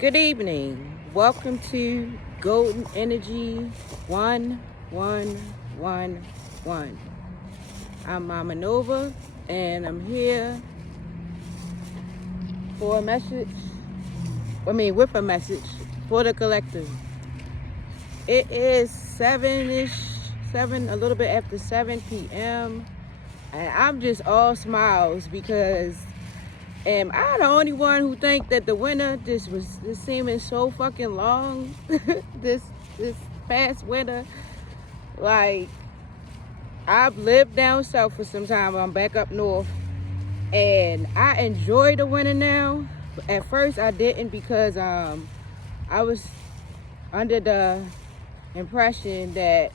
Good evening. Welcome to Golden Energy 1111. I'm Mama Nova, and I'm here for a message. With a message for the collective. It is 7, a little bit after 7 p.m. And I'm just all smiles because am I the only one who think that the winter this seeming so fucking long? this past winter, like I've lived down south for some time. I'm back up north, and I enjoy the winter now. At first, I didn't because I was under the impression that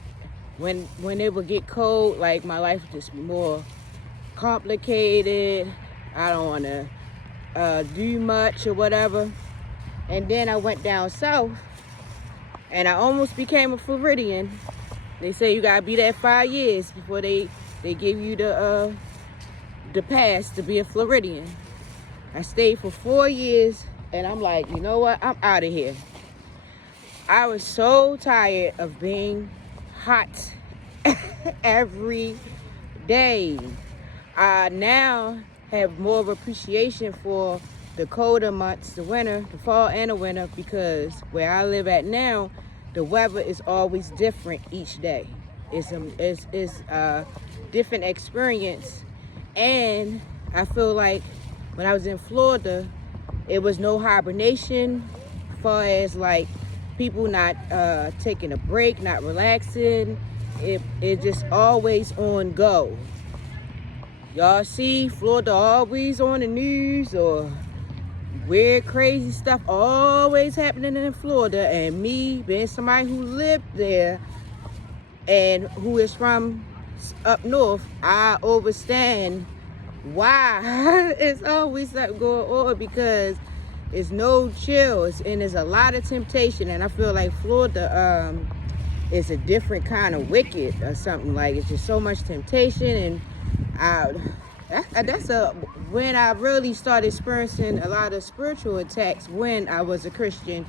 when it would get cold, like my life would just be more complicated. I don't want to do much or whatever. And then I went down south and I almost became a Floridian. They say you gotta be there 5 years before they give you the pass to be a Floridian. I stayed for 4 years and I'm like, you know what? I'm out of here. I was so tired of being hot every day. I now have more of appreciation for the colder months, the winter, the fall and the winter, because where I live at now, the weather is always different each day. It's a different experience, and I feel like when I was in Florida, it was no hibernation, as far as like people not taking a break, not relaxing. It just always on go. Y'all see Florida always on the news, or weird crazy stuff always happening in Florida. And me being somebody who lived there and who is from up north, I understand why it's always something going on, because it's no chills and there's a lot of temptation. And I feel like Florida is a different kind of wicked or something. Like it's just so much temptation, and that's when I really started experiencing a lot of spiritual attacks when I was a Christian,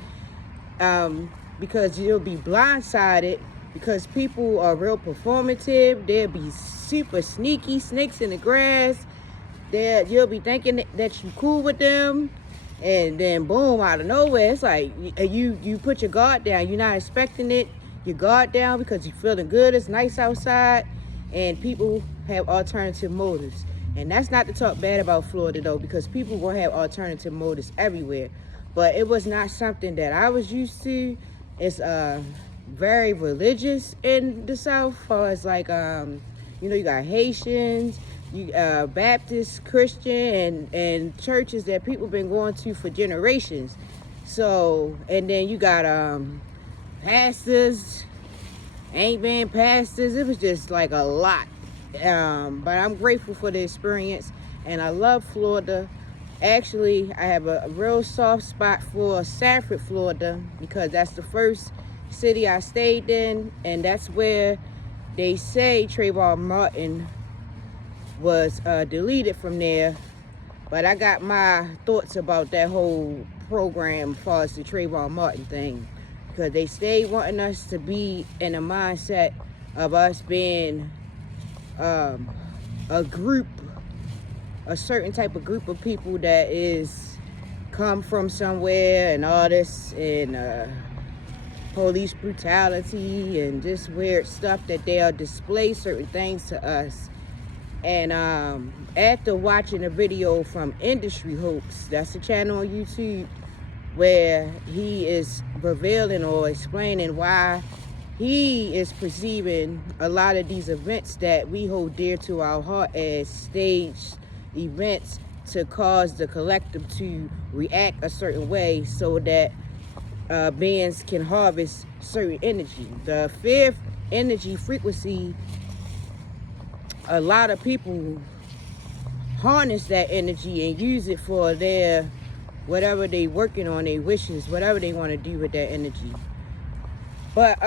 because you'll be blindsided because people are real performative. They'll be super sneaky, snakes in the grass. You'll be thinking that you cool with them, and then boom, out of nowhere, it's like you put your guard down. You're not expecting it. Your guard down because you're feeling good. It's nice outside, and people have alternative motives. And that's not to talk bad about Florida though, because people will have alternative motives everywhere. But it was not something that I was used to. It's very religious in the South, as far as like you got Haitians, you Baptist, Christian, and churches that people been going to for generations. So, and then you got pastors, ain't been pastors. It was just like a lot. But I'm grateful for the experience, and I love Florida. Actually, I have a real soft spot for Sanford, Florida, because that's the first city I stayed in, and that's where they say Trayvon Martin was deleted from there. But I got my thoughts about that whole program as far as the Trayvon Martin thing, because they stay wanting us to be in a mindset of us being a group, a certain type of group of people that is come from somewhere, and all this, and police brutality and just weird stuff that they'll display certain things to us. And after watching a video from Industry Hopes, that's a channel on YouTube where he is revealing or explaining why he is perceiving a lot of these events that we hold dear to our heart as staged events to cause the collective to react a certain way, so that beings can harvest certain energy. The fifth energy frequency, a lot of people harness that energy and use it for their whatever they working on, their wishes, whatever they want to do with that energy. But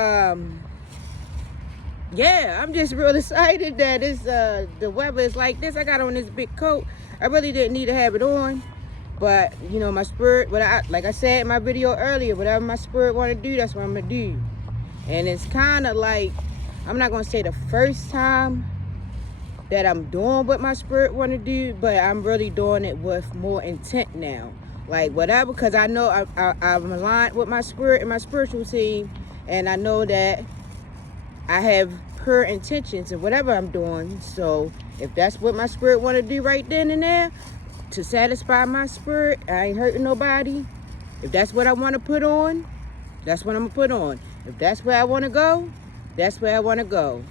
yeah, I'm just real excited that it's the weather is like this. I got on this big coat. I really didn't need to have it on, But, you know, my spirit, like I said in my video earlier, whatever my spirit want to do, that's what I'm going to do. And it's kind of like, I'm not going to say the first time that I'm doing what my spirit want to do, but I'm really doing it with more intent now. Like, whatever, because I know I'm aligned with my spirit and my spiritual team, and I know that I have pure intentions in whatever I'm doing. So if that's what my spirit want to do right then and there, to satisfy my spirit, I ain't hurting nobody. If that's what I want to put on, that's what I'm going to put on. If that's where I want to go, that's where I want to go.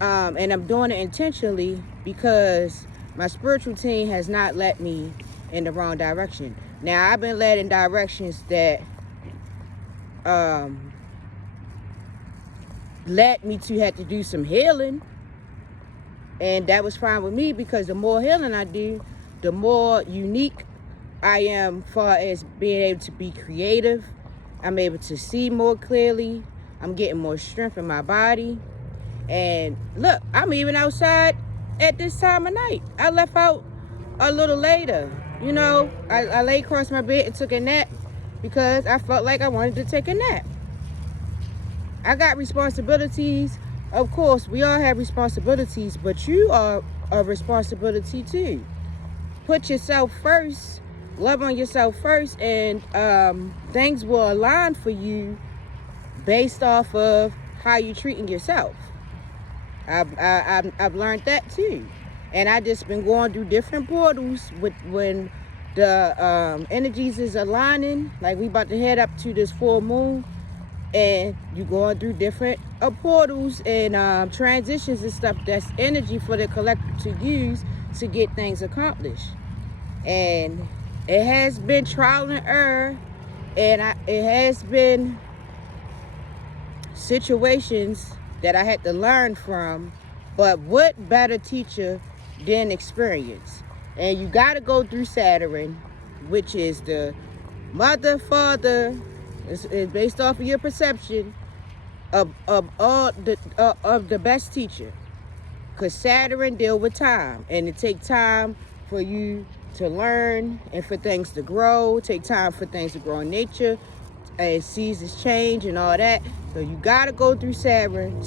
And I'm doing it intentionally because my spiritual team has not led me in the wrong direction. Now, I've been led in directions that led me to have to do some healing. And that was fine with me because the more healing I do, the more unique I am far as being able to be creative. I'm able to see more clearly. I'm getting more strength in my body. And look, I'm even outside at this time of night. I left out a little later. You know, I lay across my bed and took a nap because I felt like I wanted to take a nap. I got responsibilities. Of course, we all have responsibilities, but you are a responsibility too. Put yourself first, love on yourself first, and things will align for you based off of how you're treating yourself. I've learned that too. And I just been going through different portals when the energies is aligning. Like we about to head up to this full moon, and you going through different portals and transitions and stuff. That's energy for the collective to use to get things accomplished. And it has been trial and error, and it has been situations that I had to learn from. But what better teacher than experience? And you got to go through Saturn, which is the mother, father. It's based off of your perception of all the best teacher. Because Saturn deal with time, and it take time for you to learn and for things to grow. Take time for things to grow in nature, and seasons change and all that. So you gotta go through Saturn,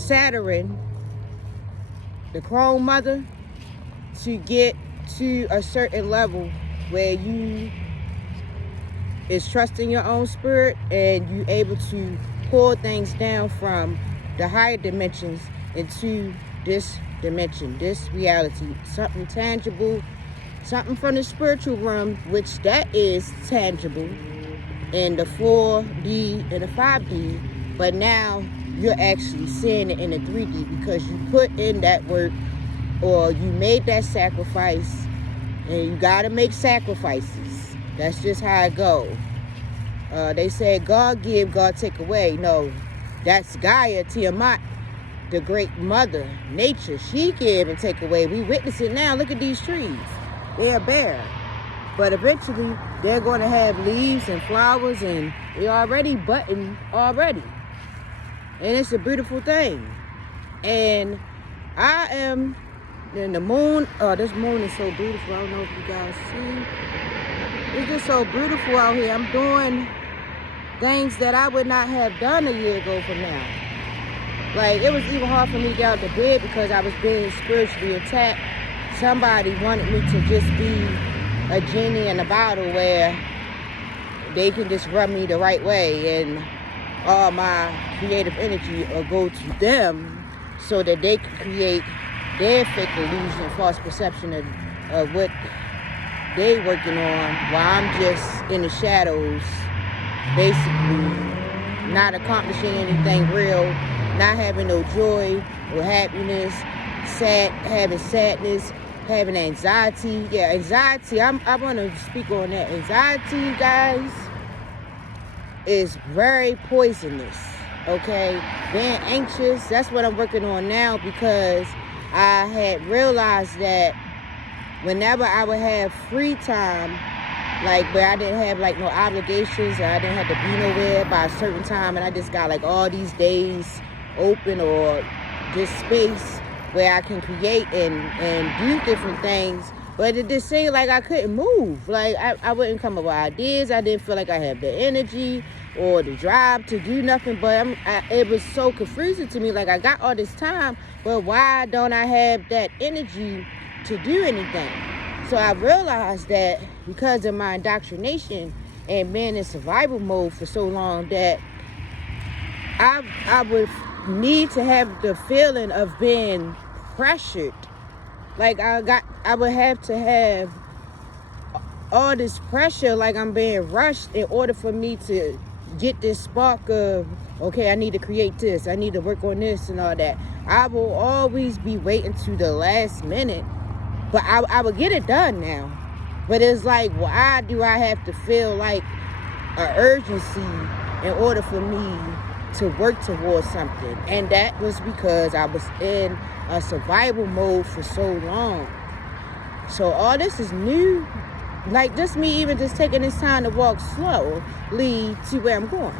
the crone mother, to get to a certain level where you is trusting your own spirit and you able to pull things down from the higher dimensions into this dimension, this reality, something tangible, something from the spiritual realm, which that is tangible in the 4D and the 5D, but now you're actually seeing it in the 3D because you put in that work, or you made that sacrifice, and you gotta make sacrifices. That's just how it goes. They say God give, God take away. No, that's Gaia, Tiamat, the great mother, nature. She give and take away. We witness it now. Look at these trees. They're bare. But eventually, they're going to have leaves and flowers, and they're already budding already. And it's a beautiful thing. And I am in the moon. Oh, this moon is so beautiful. I don't know if you guys see. It's just so beautiful out here. I'm doing things that I would not have done a year ago from now. Like, it was even hard for me to get out of bed because I was being spiritually attacked. Somebody wanted me to just be a genie in a bottle where they can just rub me the right way and all my creative energy will go to them so that they can create their fake illusion, false perception of what they working on, while I'm just in the shadows, basically not accomplishing anything real, not having no joy or happiness, having sadness, having anxiety. Yeah, anxiety, I want to speak on that. Anxiety, you guys, is very poisonous, okay? Being anxious, that's what I'm working on now, because I had realized that whenever I would have free time, like where I didn't have like no obligations, or I didn't have to be nowhere by a certain time, and I just got like all these days open, or this space where I can create and do different things, But it just seemed like I couldn't move. Like, I wouldn't come up with ideas. I didn't feel like I had the energy or the drive to do nothing. But it was so confusing to me. Like, I got all this time, but why don't I have that energy to do anything? So I realized that because of my indoctrination and being in survival mode for so long, that I would need to have the feeling of being pressured. Like, I would have to have all this pressure, like I'm being rushed, in order for me to get this spark of, okay, I need to create this, I need to work on this and all that. I will always be waiting to the last minute, but I would get it done now. But it's like, why do I have to feel like an urgency in order for me to work towards something? And that was because I was in a survival mode for so long. So all this is new. Like, just me even just taking this time to walk slowly to where I'm going.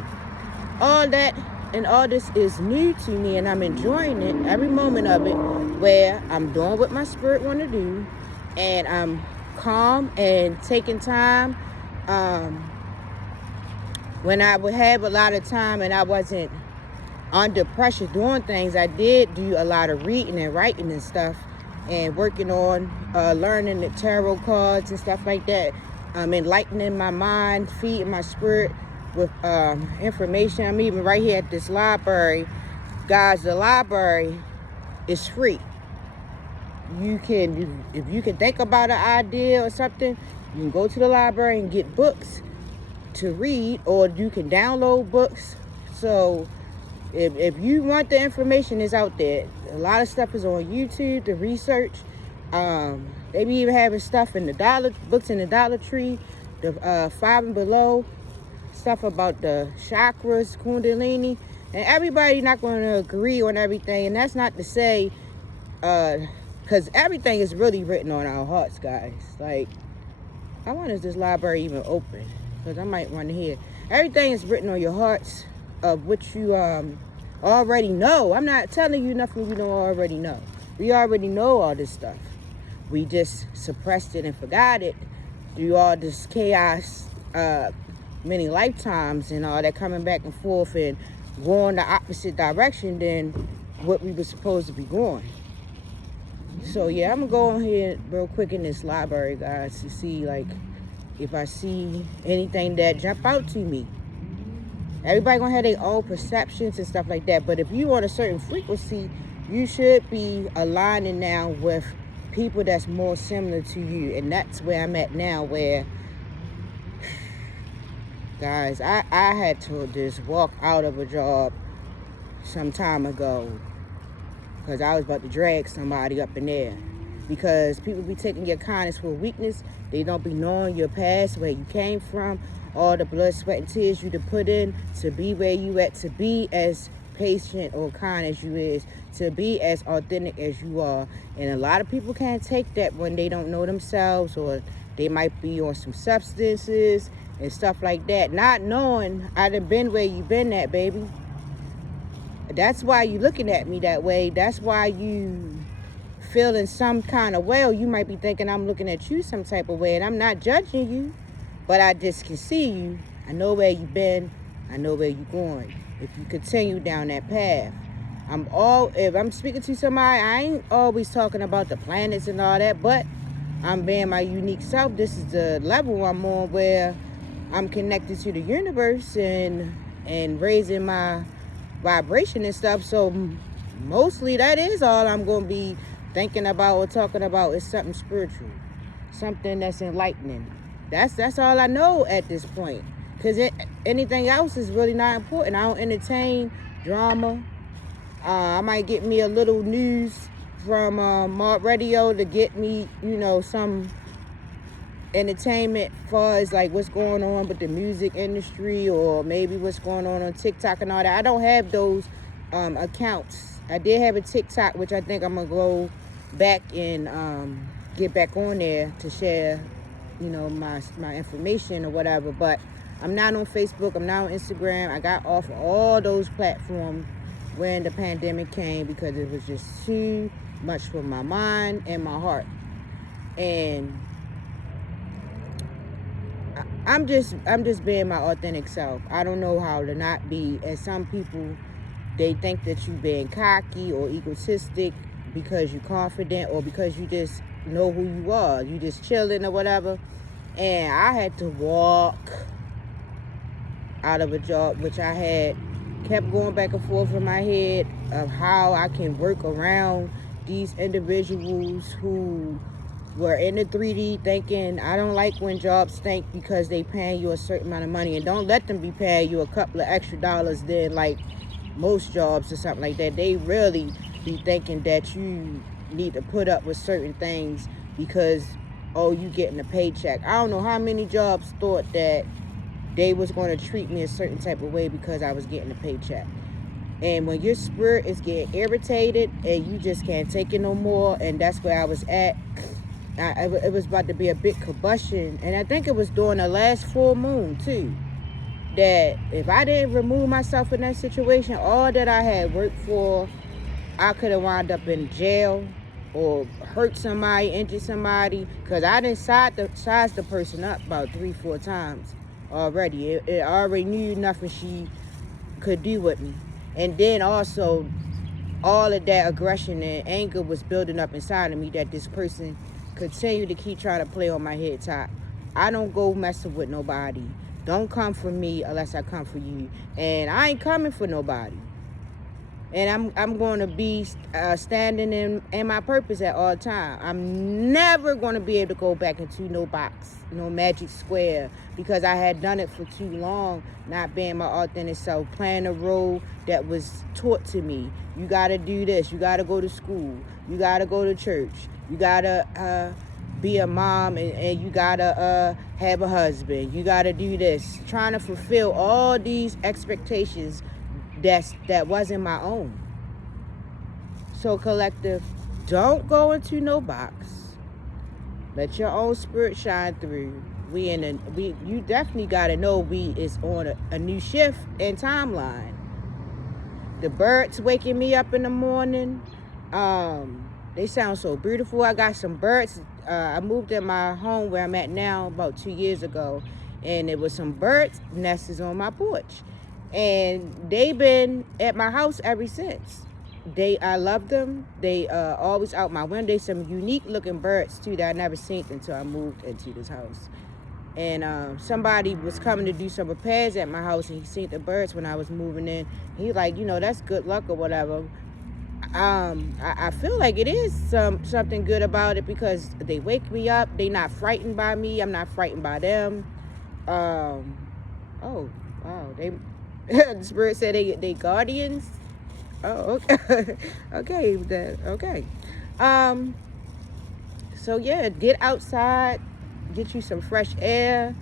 All that and all this is new to me, and I'm enjoying it, every moment of it, where I'm doing what my spirit want to do, and I'm calm and taking time. When I would have a lot of time and I wasn't under pressure doing things, I did do a lot of reading and writing and stuff, and working on learning the tarot cards and stuff like that. Enlightening my mind, feeding my spirit with information. I'm even right here at this library. Guys, the library is free. You can, if you can think about an idea or something, you can go to the library and get books to read, or you can download books. So if you want, the information is out there. A lot of stuff is on YouTube, the research. They be even having stuff in the books in the Dollar Tree, the 5 and Below, stuff about the chakras, Kundalini. And everybody not going to agree on everything. And that's not to say, because everything is really written on our hearts, guys. Like, I wonder if this library even open, because I might want to hear. Everything is written on your hearts of what you already know. I'm not telling you nothing you don't already know. We already know all this stuff. We just suppressed it and forgot it through all this chaos, many lifetimes and all that, coming back and forth and going the opposite direction than what we were supposed to be going. So yeah, I'm gonna go on here real quick in this library, guys, to see like if I see anything that jump out to me. Everybody gonna have their own perceptions and stuff like that, but if you on a certain frequency, you should be aligning now with people that's more similar to you. And that's where I'm at now, where, guys, I had to just walk out of a job some time ago because I was about to drag somebody up in there. Because people be taking your kindness for weakness. They don't be knowing your past, where you came from, all the blood, sweat, and tears you to put in to be where you at, to be as patient or kind as you is, to be as authentic as you are. And a lot of people can't take that when they don't know themselves, or they might be on some substances and stuff like that, not knowing I done been where you been at, baby. That's why you looking at me that way. That's why you feeling some kind of way, or you might be thinking I'm looking at you some type of way, and I'm not judging you, but I just can see you. I know where you've been. I know where you're going. If you continue down that path, if I'm speaking to somebody, I ain't always talking about the planets and all that, but I'm being my unique self. This is the level I'm on, where I'm connected to the universe and raising my vibration and stuff. So mostly that is all I'm going to be thinking about or talking about, is something spiritual, something that's enlightening. That's all I know at this point, because anything else is really not important. I don't entertain drama. I might get me a little news from Mark Radio to get me, some entertainment far as like what's going on with the music industry, or maybe what's going on TikTok and all that. I don't have those accounts. I did have a TikTok, which I think I'm gonna go back and get back on there to share, my information or whatever. But I'm not on Facebook. I'm not on Instagram. I got off of all those platforms when the pandemic came, because it was just too much for my mind and my heart. And I'm just being my authentic self. I don't know how to not be. And some people, they think that you being cocky or egotistic because you're confident or because you just know who you are. You just chilling or whatever. And I had to walk out of a job which I had kept going back and forth in my head of how I can work around these individuals who were in the 3D thinking, I don't like when jobs stink because they paying you a certain amount of money, and don't let them be paying you a couple of extra dollars than like most jobs or something like that. They really be thinking that you need to put up with certain things because, oh, you getting a paycheck. I don't know how many jobs thought that they was going to treat me a certain type of way because I was getting a paycheck. And when your spirit is getting irritated and you just can't take it no more, and that's where I was at. It was about to be a big combustion, and I think it was during the last full moon too, that if I didn't remove myself in that situation, all that I had worked for, I could have wound up in jail or hurt somebody, injured somebody, because I didn't size the person up about 3-4 times already. It already knew nothing she could do with me. And then also, all of that aggression and anger was building up inside of me that this person continued to keep trying to play on my head top. I don't go messing with nobody. Don't come for me unless I come for you. And I ain't coming for nobody. And I'm going to be standing in my purpose at all time. I'm never going to be able to go back into no box, no magic square, because I had done it for too long, not being my authentic self, playing a role that was taught to me. You got to do this. You got to go to school. You got to go to church. You got to be a mom, and you got to have a husband. You got to do this. Trying to fulfill all these expectations that wasn't my own. So collective, don't go into no box. Let your own spirit shine through. You definitely gotta know we is on a new shift in timeline. The birds waking me up in the morning. They sound so beautiful. I got some birds. I moved in my home where I'm at now about 2 years ago, and it was some birds nests on my porch. And they've been at my house ever since. I love them. They always out my window. Some unique looking birds too that I never seen until I moved into this house. And somebody was coming to do some repairs at my house, and he seen the birds when I was moving in. He like, that's good luck or whatever. I feel like it is something good about it because they wake me up. They not frightened by me. I'm not frightened by them. Oh wow, the spirit said they guardians. Oh, okay. Okay. So yeah, get outside, get you some fresh air.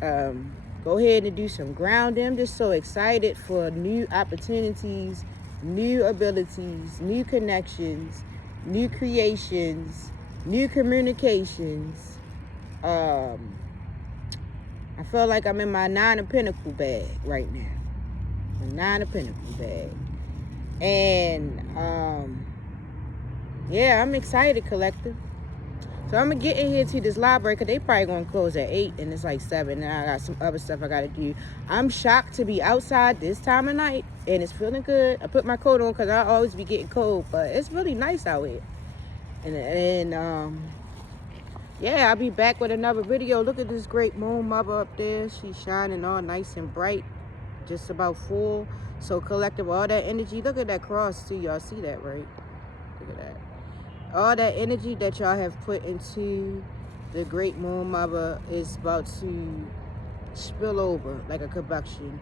Go ahead and do some grounding. I'm just so excited for new opportunities, new abilities, new connections, new creations, new communications. I feel like I'm in my 9 of Pentacles bag right now. My 9 of Pentacles bag. And yeah, I'm excited, collective. So I'm gonna get in here to this library because they probably gonna close at 8 and it's like 7, and I got some other stuff I gotta do. I'm shocked to be outside this time of night and it's feeling good. I put my coat on because I always be getting cold, but it's really nice out here. And yeah, I'll be back with another video. Look at this great moon mother up there. She's shining all nice and bright, just about full. So collective, all that energy. Look at that cross too. Y'all see that, right? Look at that. All that energy that y'all have put into the great moon mother is about to spill over like a combustion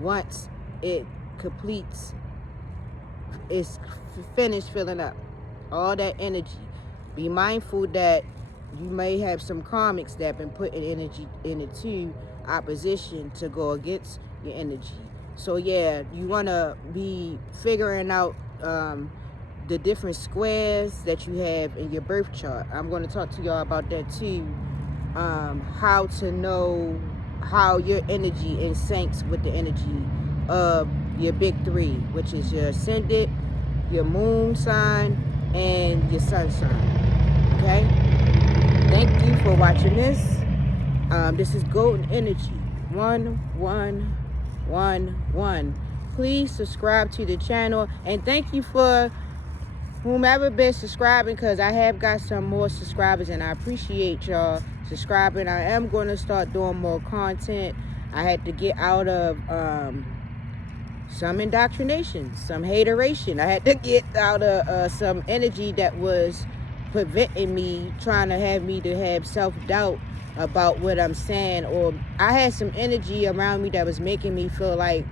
once it completes, it's finished filling up. All that energy. Be mindful that you may have some karmics that have been putting energy into opposition to go against your energy. So yeah, you want to be figuring out the different squares that you have in your birth chart. I'm going to talk to y'all about that too. How to know how your energy in syncs with the energy of your big 3, which is your ascendant, your moon sign, and your sun sign. Okay? Thank you for watching this. This is Golden Energy 1111. Please subscribe to the channel, and thank you for whomever been subscribing, because I have got some more subscribers and I appreciate y'all subscribing. I am going to start doing more content. I had to get out of some indoctrination, some hateration. I had to get out of some energy that was preventing me, trying to have me to have self-doubt about what I'm saying, or I had some energy around me that was making me feel like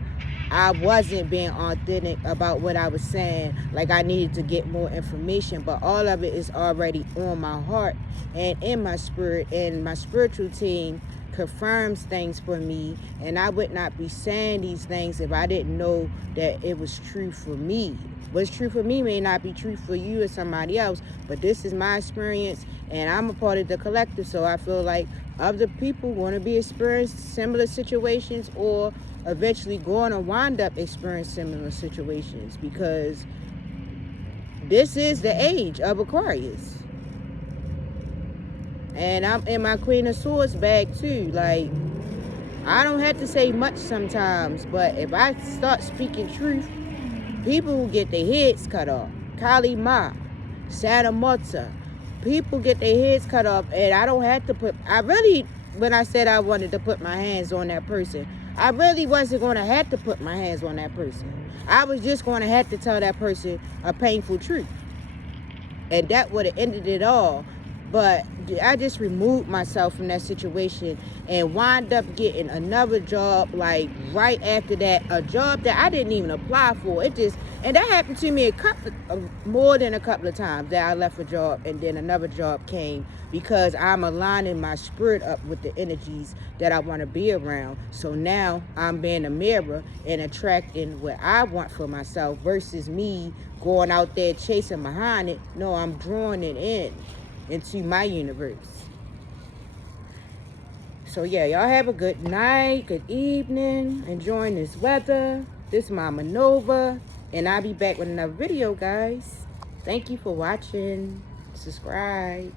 I wasn't being authentic about what I was saying, like I needed to get more information. But all of it is already on my heart and in my spirit, and my spiritual team confirms things for me, and I would not be saying these things if I didn't know that it was true for me. What's true for me may not be true for you or somebody else, but this is my experience, and I'm a part of the collective, so I feel like other people want to be experiencing similar situations, or eventually going to wind up experiencing similar situations, because this is the age of Aquarius. And I'm in my Queen of Swords bag too. Like, I don't have to say much sometimes, but if I start speaking truth, people will get their heads cut off. Kali Ma, Santa Marta, people get their heads cut off, and I don't have to put, when I said I wanted to put my hands on that person, I really wasn't going to have to put my hands on that person. I was just going to have to tell that person a painful truth. And that would have ended it all. But I just removed myself from that situation and wound up getting another job, like right after that, a job that I didn't even apply for. And that happened to me more than a couple of times, that I left a job and then another job came, because I'm aligning my spirit up with the energies that I want to be around. So now I'm being a mirror and attracting what I want for myself versus me going out there chasing behind it. No, I'm drawing it into my universe. So yeah, y'all have a good night, good evening, enjoying this weather. This is Mama Nova, and I'll be back with another video, guys. Thank you for watching. Subscribe.